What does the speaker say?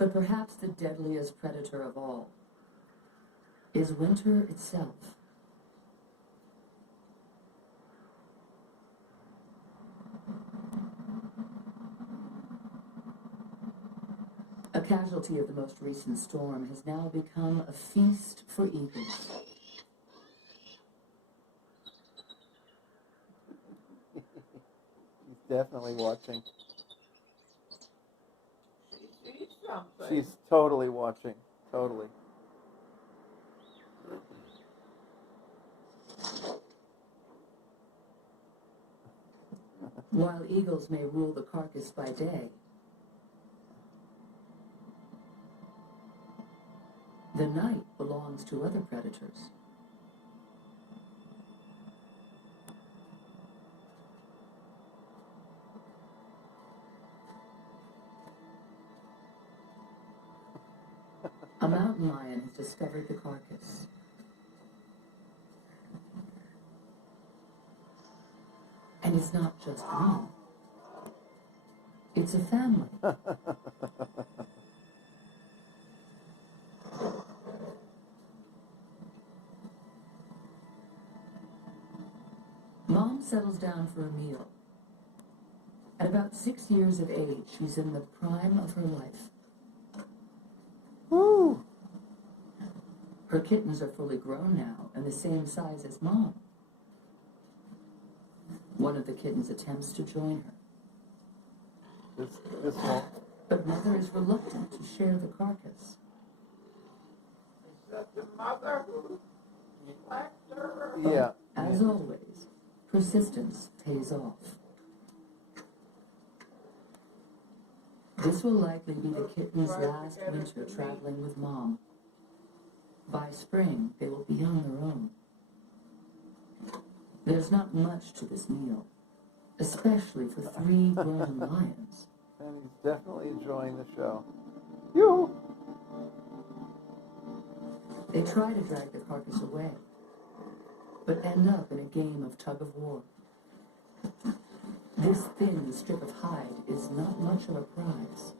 But perhaps the deadliest predator of all is winter itself. A casualty of the most recent storm has now become a feast for eagles. He's definitely watching. She sees something. She's totally watching. Totally. While eagles may rule the carcass by day, the night belongs to other predators. A mountain lion has discovered the carcass. And it's not just one. It's a family. Mom settles down for a meal. At about 6 years of age, she's in the prime of her life. Woo! Her kittens are fully grown now and the same size as Mom. One of the kittens attempts to join her. This won't. But Mother is reluctant to share the carcass. Is that the mother who slapped her? Yeah. As always, persistence pays off. This will likely be the kitten's last winter traveling with Mom. By spring, they will be on their own. There's not much to this meal, especially for 3 grown lions. And he's definitely enjoying the show. Yoo! They try to drag the carcass away, but end up in a game of tug-of-war. This thin strip of hide is not much of a prize.